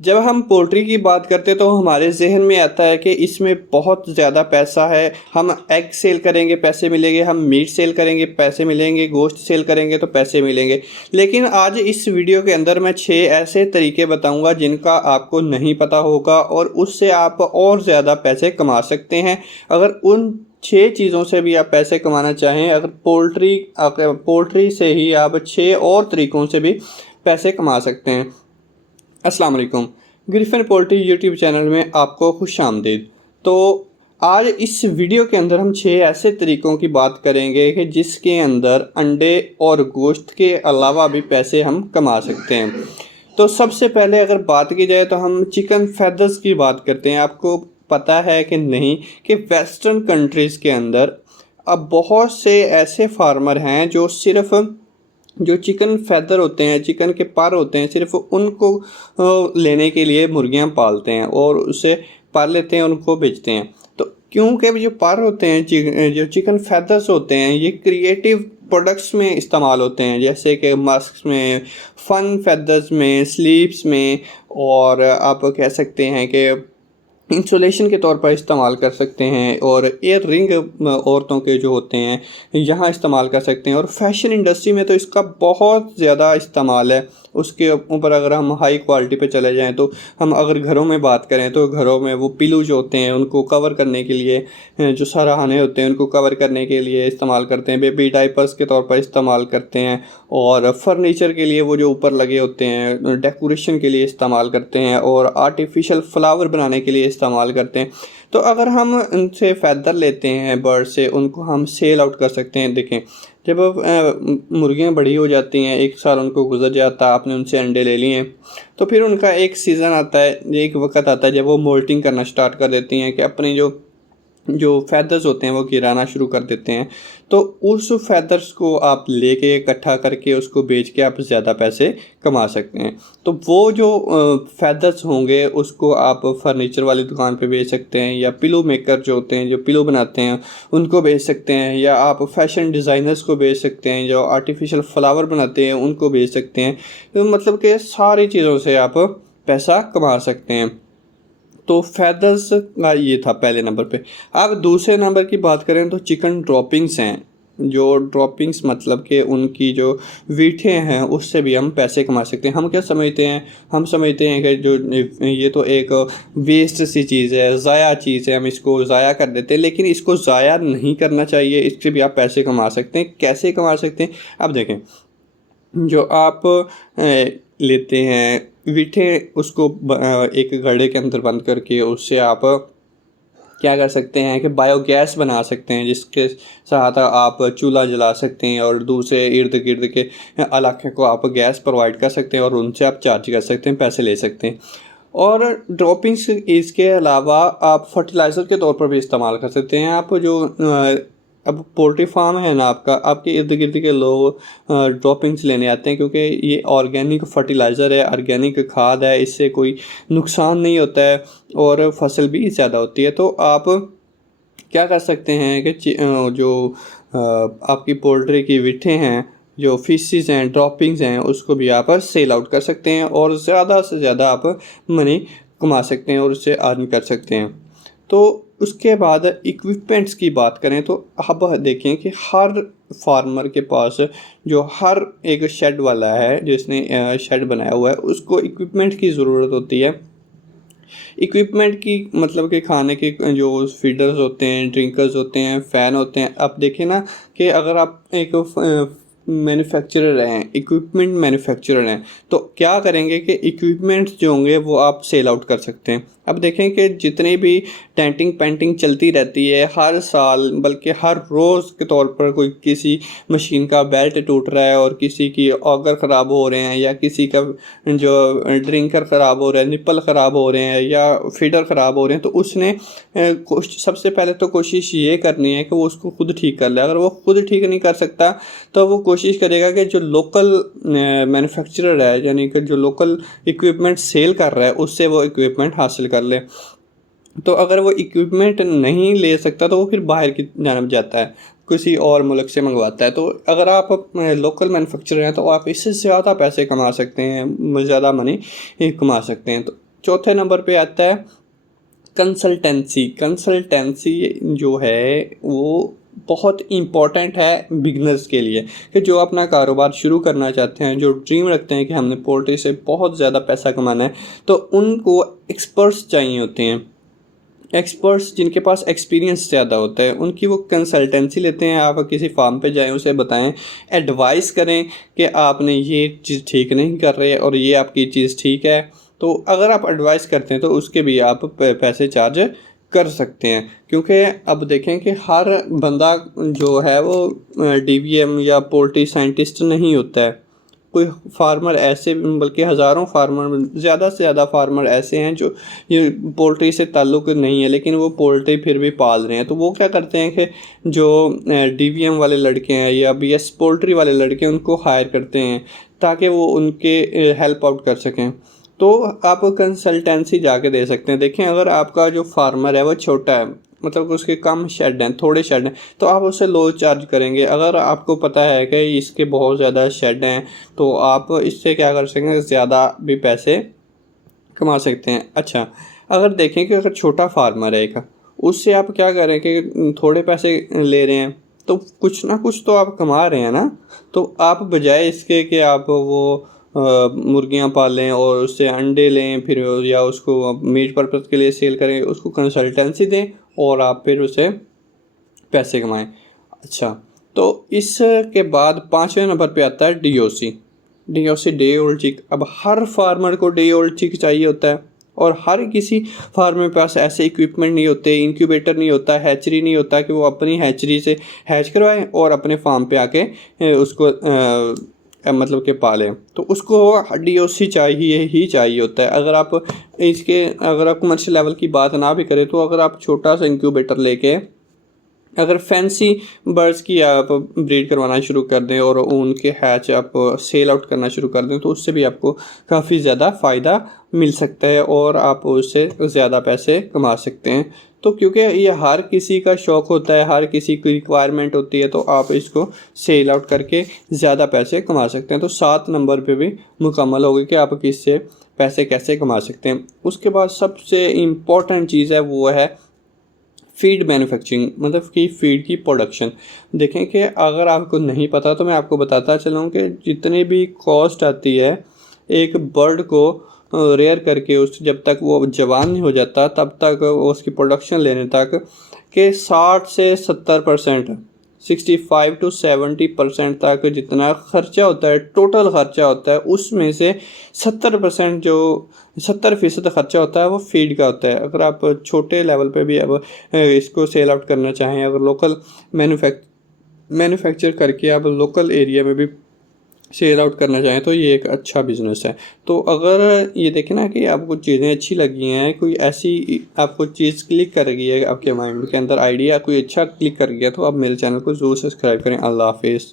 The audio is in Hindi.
जब हम पोल्ट्री की बात करते हैं तो हमारे ज़हन में आता है कि इसमें बहुत ज़्यादा पैसा है। हम एग सेल करेंगे पैसे मिलेंगे, हम मीट सेल करेंगे पैसे मिलेंगे, गोश्त सेल करेंगे तो पैसे मिलेंगे। लेकिन आज इस वीडियो के अंदर मैं 6 ऐसे तरीके बताऊंगा जिनका आपको नहीं पता होगा और उससे आप और ज़्यादा पैसे कमा सकते हैं। अगर उन 6 चीज़ों से भी आप पैसे कमाना चाहें, अगर पोल्ट्री से ही आप 6 और तरीक़ों से भी पैसे कमा सकते हैं। अस्सलाम वालेकुम। ग्रिफिन पोल्ट्री यूट्यूब चैनल में आपको खुशामदीद। तो आज इस वीडियो के अंदर हम 6 ऐसे तरीक़ों की बात करेंगे कि जिसके अंदर अंडे और गोश्त के अलावा भी पैसे हम कमा सकते हैं। तो सबसे पहले अगर बात की जाए तो हम चिकन फैदर्स की बात करते हैं। आपको पता है कि नहीं कि वेस्टर्न कंट्रीज़ के अंदर अब बहुत से ऐसे फार्मर हैं जो सिर्फ़ जो चिकन फैदर होते हैं, चिकन के पर होते हैं, सिर्फ उनको लेने के लिए मुर्गियां पालते हैं और उसे पाल लेते हैं, उनको बेचते हैं। तो क्योंकि जो पर होते हैं, जो चिकन फैदर्स होते हैं, ये क्रिएटिव प्रोडक्ट्स में इस्तेमाल होते हैं, जैसे कि मास्क में, फन फैदर्स में, स्लीप्स में, और आप कह सकते हैं कि इंसुलेशन के तौर पर इस्तेमाल कर सकते हैं, और एयर रिंग औरतों के जो होते हैं यहाँ इस्तेमाल कर सकते हैं। और फैशन इंडस्ट्री में तो इसका बहुत ज़्यादा इस्तेमाल है। उसके ऊपर अगर हम हाई क्वालिटी पे चले जाएं तो हम अगर घरों में बात करें तो घरों में वो पिलो जो होते हैं उनको कवर करने के लिए, जो सराहने होते हैं उनको कवर करने के लिए इस्तेमाल करते हैं, बेबी डाइपर्स के तौर पर इस्तेमाल करते हैं, और फर्नीचर के लिए वो जो ऊपर लगे होते हैं डेकोरेशन के लिए इस्तेमाल करते हैं, और आर्टिफिशियल फ्लावर बनाने के लिए इस्तेमाल करते हैं। तो अगर हम उनसे फ़ायदा लेते हैं बर्ड से, उनको हम सेल आउट कर सकते हैं। देखें, जब मुर्गियाँ बड़ी हो जाती हैं, 1 साल उनको गुजर जाता है, आपने उनसे अंडे ले लिए, तो फिर उनका एक सीज़न आता है, एक वक्त आता है जब वो मोल्टिंग करना स्टार्ट कर देती हैं कि अपनी जो फैदर्स होते हैं वो गिराना शुरू कर देते हैं। तो उस फैदर्स को आप लेके इकट्ठा करके उसको बेच के आप ज़्यादा पैसे कमा सकते हैं। तो वो जो फैदर्स होंगे उसको आप फर्नीचर वाली दुकान पे बेच सकते हैं, या पिलो मेकर जो होते हैं, जो पिलो बनाते हैं, उनको बेच सकते हैं, या आप फैशन डिज़ाइनर्स को बेच सकते हैं, जो आर्टिफिशियल फ्लावर बनाते हैं उनको बेच सकते हैं। तो मतलब कि सारी चीज़ों से आप पैसा कमा सकते हैं। तो फैदर्स का ये था पहले नंबर पे। अब दूसरे नंबर की बात करें तो चिकन ड्रॉपिंग्स हैं। जो ड्रॉपिंग्स मतलब कि उनकी जो वीठें हैं उससे भी हम पैसे कमा सकते हैं। हम क्या समझते हैं, हम समझते हैं कि जो ये तो एक वेस्ट सी चीज़ है, ज़ाया चीज़ है, हम इसको ज़ाया कर देते हैं। लेकिन इसको ज़ाया नहीं करना चाहिए, इससे भी आप पैसे कमा सकते हैं। कैसे कमा सकते हैं? अब देखें, जो आप लेते हैं वीठे, उसको एक घड़े के अंदर बंद करके उससे आप क्या कर सकते हैं कि बायोगैस बना सकते हैं, जिसके साथ आप चूल्हा जला सकते हैं और दूसरे इर्द गिर्द के इलाके को आप गैस प्रोवाइड कर सकते हैं और उनसे आप चार्ज कर सकते हैं, पैसे ले सकते हैं। और ड्रॉपिंग्स इसके अलावा आप फर्टिलाइज़र के तौर पर भी इस्तेमाल कर सकते हैं। आप जो अब पोल्ट्री फार्म है ना आपका, आपके इर्द गिर्द के लोग ड्रॉपिंग्स लेने आते हैं, क्योंकि ये ऑर्गेनिक फर्टिलाइज़र है, ऑर्गेनिक खाद है, इससे कोई नुकसान नहीं होता है और फसल भी ज़्यादा होती है। तो आप क्या कर सकते हैं कि जो आपकी पोल्ट्री की विठें हैं, जो फिशेस हैं, ड्रॉपिंग्स हैं, उसको भी आप सेल आउट कर सकते हैं और ज़्यादा से ज़्यादा आप मनी कमा सकते हैं और उससे अर्न कर सकते हैं। तो उसके बाद इक्विपमेंट्स की बात करें तो अब देखें कि हर फार्मर के पास, जो हर एक शेड वाला है जिसने शेड बनाया हुआ है, उसको इक्विपमेंट की ज़रूरत होती है। इक्विपमेंट की मतलब कि खाने के जो फीडर्स होते हैं, ड्रिंकर्स होते हैं, फ़ैन होते हैं। अब देखें ना कि अगर आप एक मैन्युफैक्चरर हैं, इक्विपमेंट मैन्युफैक्चरर हैं, तो क्या करेंगे कि इक्विपमेंट्स जो होंगे वो आप सेल आउट कर सकते हैं। अब देखें कि जितनी भी टेंटिंग पेंटिंग चलती रहती है हर साल, बल्कि हर रोज़ के तौर पर, कोई किसी मशीन का बेल्ट टूट रहा है और किसी की ऑगर ख़राब हो रहे हैं, या किसी का जो ड्रिंकर ख़राब हो रहा है, निप्पल ख़राब हो रहे हैं, या फीडर ख़राब हो रहे हैं, तो उसने सबसे पहले तो कोशिश ये करनी है कि वो उसको खुद ठीक कर ले। अगर वो खुद ठीक नहीं कर सकता तो वो कोशिश करेगा कि जो लोकल मैन्युफैक्चरर है, यानी कि जो लोकल इक्विपमेंट सेल कर रहा है, उससे वो इक्विपमेंट हासिल कर ले। तो अगर वो इक्विपमेंट नहीं ले सकता तो वो फिर बाहर की जानब जाता है, किसी और मुल्क से मंगवाता है। तो अगर आप लोकल मैन्युफैक्चरर हैं तो आप इससे ज़्यादा पैसे कमा सकते हैं, ज़्यादा मनी कमा सकते हैं। तो चौथे नंबर पे आता है कंसल्टेंसी। कंसल्टेंसी जो है वो बहुत इम्पॉर्टेंट है बिगनर्स के लिए, कि जो अपना कारोबार शुरू करना चाहते हैं, जो ड्रीम रखते हैं कि हमने पोल्ट्री से बहुत ज़्यादा पैसा कमाना है, तो उनको एक्सपर्ट्स चाहिए होते हैं। एक्सपर्ट्स जिनके पास एक्सपीरियंस ज़्यादा होता है, उनकी वो कंसल्टेंसी लेते हैं। आप किसी फार्म पे जाएं, उसे बताएं, एडवाइस करें कि आपने ये चीज़ ठीक नहीं कर रहे और ये आपकी चीज़ ठीक है। तो अगर आप एडवाइस करते हैं तो उसके भी आप पैसे चार्ज कर सकते हैं, क्योंकि अब देखें कि हर बंदा जो है वो डीवीएम या पोल्ट्री साइंटिस्ट नहीं होता है। कोई फार्मर ऐसे, बल्कि हज़ारों फार्मर, ज़्यादा से ज़्यादा फार्मर ऐसे हैं जो ये पोल्ट्री से ताल्लुक़ नहीं है, लेकिन वो पोल्ट्री फिर भी पाल रहे हैं। तो वो क्या करते हैं कि जो डीवीएम वाले लड़के हैं या बीएस पोल्ट्री वाले लड़के हैं, उनको हायर करते हैं ताकि वो उनके हेल्प आउट कर सकें। तो आप कंसल्टेंसी जाके दे सकते हैं। देखें, अगर आपका जो फार्मर है वो छोटा है, मतलब उसके कम शेड हैं, थोड़े शेड हैं, तो आप उससे लो चार्ज करेंगे। अगर आपको पता है कि इसके बहुत ज़्यादा शेड हैं, तो आप इससे क्या कर सकते हैं, ज़्यादा भी पैसे कमा सकते हैं। अच्छा, अगर देखें कि अगर छोटा फार्मर है एक, उससे आप क्या करें कि थोड़े पैसे ले रहे हैं, तो कुछ ना कुछ तो आप कमा रहे हैं ना। तो आप बजाय इसके कि आप वो मुर्गियाँ पालें और उससे अंडे लें फिर, या उसको मीट पर्पज़ के लिए सेल करें, उसको कंसल्टेंसी दें और आप फिर उसे पैसे कमाएं। अच्छा, तो इसके बाद 5वें नंबर पे आता है डीओसी। डीओसी, डे ओल्ड चिक। अब हर फार्मर को डे ओल्ड चिक चाहिए होता है, और हर किसी फार्मर के पास ऐसे इक्विपमेंट नहीं होते, इंक्यूबेटर नहीं होता, हैचरी नहीं होता कि वो अपनी हैचरी से हैच करवाएं और अपने फार्म पे आके उसको मतलब कि पालें। तो उसको डीओसी चाहिए ही चाहिए होता है। अगर आप कमर्शियल लेवल की बात ना भी करें, तो अगर आप छोटा सा इंक्यूबेटर लेके अगर फैंसी बर्ड्स की आप ब्रीड करवाना शुरू कर दें और उनके हैच आप सेल आउट करना शुरू कर दें, तो उससे भी आपको काफ़ी ज़्यादा फ़ायदा मिल सकता है और आप उससे ज़्यादा पैसे कमा सकते हैं। तो क्योंकि ये हर किसी का शौक़ होता है, हर किसी की रिक्वायरमेंट होती है, तो आप इसको सेल आउट करके ज़्यादा पैसे कमा सकते हैं। तो 7 नंबर पे भी मुकम्मल होगी कि आप किससे पैसे कैसे कमा सकते हैं। उसके बाद सबसे इम्पॉर्टेंट चीज़ है वो है फीड मैन्युफैक्चरिंग, मतलब कि फीड की प्रोडक्शन। देखें कि अगर आपको नहीं पता तो मैं आपको बताता चलूँ कि जितनी भी कॉस्ट आती है एक बर्ड को रेयर करके, उस जब तक वो जवान नहीं हो जाता तब तक उसकी प्रोडक्शन लेने तक, के 60 से 70%, 65 to 70% तक जितना खर्चा होता है, टोटल खर्चा होता है, उसमें से 70% जो 70% खर्चा होता है वो फीड का होता है। अगर आप छोटे लेवल पे भी अब इसको सेल आउट करना चाहें, अगर लोकल मैन्युफैक्चर करके आप लोकल एरिया में भी सेल आउट करना चाहें, तो ये एक अच्छा बिज़नेस है। तो अगर ये देखें ना कि आपको चीज़ें अच्छी लगी हैं, कोई ऐसी आपको चीज़ क्लिक कर गई है, आपके माइंड के अंदर आइडिया कोई अच्छा क्लिक कर गया, तो आप मेरे चैनल को ज़रूर सब्सक्राइब करें। अल्लाह हाफिज़।